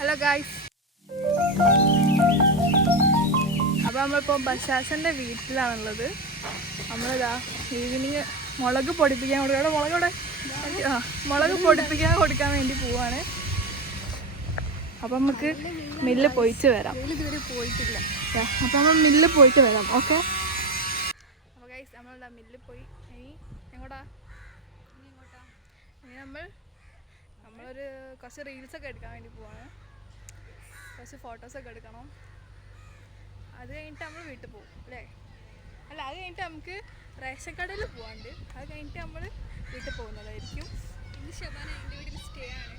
Hello guys, അപ്പോൾ നമ്മളിപ്പോൾ ബഷാസിൻ്റെ വീട്ടിലാണുള്ളത്. നമ്മളിതാ ഈവനിങ് മുളക് പൊടിപ്പിക്കാൻ കൊടുക്കാൻ മുളക് പൊടിപ്പിക്കാൻ കൊടുക്കാൻ വേണ്ടി പോവാണ്. അപ്പം നമുക്ക് മില്ല് പോയിട്ട് വരാം. പോയിട്ടില്ല, അപ്പം നമ്മൾ മില്ല് പോയിട്ട് വരാം. ഓക്കെ. അപ്പോൾ ഗൈസ് നമ്മളിതാ മില്ല് പോയി. ഇനി എങ്ങോട്ടാ? ഇനി നമ്മളൊരു കുറച്ച് റീൽസൊക്കെ എടുക്കാൻ വേണ്ടി പോവാണ്. കുറച്ച് ഫോട്ടോസൊക്കെ എടുക്കണം. അത് കഴിഞ്ഞിട്ട് നമ്മൾ വീട്ടിൽ പോകും അല്ലേ? അല്ല, അത് കഴിഞ്ഞിട്ട് നമുക്ക് റേഷൻ കടയിൽ പോകാണ്ട്. അത് കഴിഞ്ഞിട്ട് നമ്മൾ വീട്ടിൽ പോകുന്നതായിരിക്കും. ഇന്ന് ശബാന എൻ്റെ വീട്ടിൽ സ്റ്റേ ആണ്.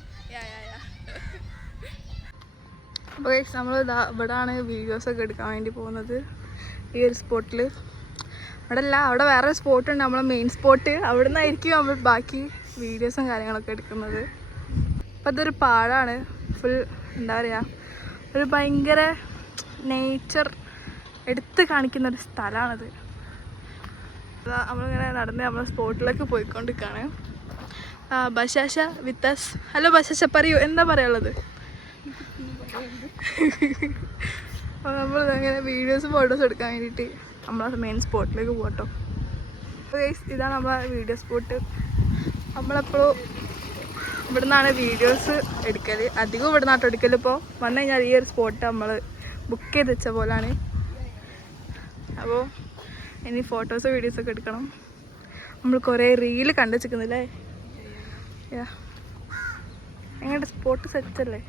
അപ്പോൾ നമ്മൾ ഇവിടെയാണ് വീഡിയോസൊക്കെ എടുക്കാൻ വേണ്ടി പോകുന്നത്. ഈ ഒരു സ്പോട്ടിൽ അവിടെ അല്ല, അവിടെ വേറെ സ്പോട്ടുണ്ട്, നമ്മളെ മെയിൻ സ്പോട്ട്. അവിടെ നിന്നായിരിക്കും നമ്മൾ ബാക്കി വീഡിയോസും കാര്യങ്ങളൊക്കെ എടുക്കുന്നത്. അപ്പോൾ അതൊരു പാടാണ്. ഫുൾ എന്താ പറയുക, ഒരു ഭയങ്കര നേച്ചർ എടുത്ത് കാണിക്കുന്നൊരു സ്ഥലമാണത്. നമ്മളിങ്ങനെ നടന്ന് നമ്മളെ സ്പോട്ടിലേക്ക് പോയിക്കൊണ്ടിരിക്കുകയാണ്. ബഷാഷ വിത്തസ്. ഹലോ ബഷാഷ, പറയൂ, എന്താ പറയാനുള്ളത്? അപ്പോൾ നമ്മൾ അങ്ങനെ വീഡിയോസും ഫോട്ടോസും എടുക്കാൻ വേണ്ടിയിട്ട് നമ്മളെ മെയിൻ സ്പോട്ടിലേക്ക് പോകട്ടോ. അപ്പോൾ ഇതാണ് നമ്മളെ വീഡിയോ സ്പോട്ട്. നമ്മളെപ്പോഴും ഇവിടെ നിന്നാണ് വീഡിയോസ് എടുക്കൽ. അധികം ഇവിടെ നിന്നാട്ടോ എടുക്കൽ. ഇപ്പോൾ വന്നു കഴിഞ്ഞാൽ ഈ ഒരു സ്പോട്ട് നമ്മൾ ബുക്ക് ചെയ്ത് വെച്ച പോലാണ്. അപ്പോൾ ഇനി ഫോട്ടോസോ വീഡിയോസൊക്കെ എടുക്കണം. നമ്മൾ കുറേ റീല് കണ്ടു വെച്ചിരിക്കുന്നില്ലേ? എങ്ങോട്ട് സ്പോട്ട് സെറ്റല്ലേ?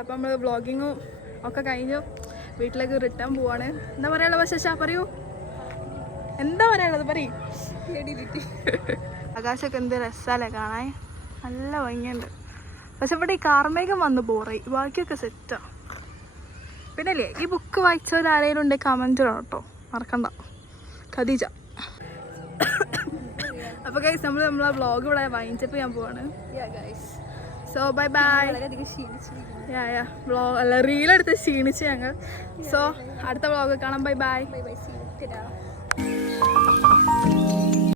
അപ്പം നമ്മൾ വ്ളോഗിങ്ങും ഒക്കെ കഴിഞ്ഞു വീട്ടിലേക്ക് റിട്ടേൺ പോവാണ്. എന്താ പറയാനുള്ളത് ബഷാഷ? പറയൂ, എന്താ പറയാനുള്ളത്? പറയും. ആകാശമൊക്കെ എന്ത് രസമല്ലേ കാണാൻ, നല്ല ഭംഗിയുണ്ട്. പക്ഷെ ഇവിടെ ഈ കാർമേഘം വന്ന് പോറായി, ബാക്കിയൊക്കെ സെറ്റാണ്. പിന്നെ അല്ലേ, ഈ ബുക്ക് വായിച്ചവരാരെങ്കിലും ഉണ്ടെങ്കിൽ കമൻറ്റ് കേട്ടോ, മറക്കണ്ട. ഖദീജ. അപ്പോൾ ഗൈസ് നമ്മളെ വ്ളോഗ് ഇവിടെ വൈൻഡപ്പ് ചെയ്യാൻ പോവാണ്. So bye bye. വ്ളോഗ് അല്ല, റീലെടുത്ത് ക്ഷീണിച്ച് ഞങ്ങൾ. സോ അടുത്ത വ്ളോഗ് കാണാം. Bye bye.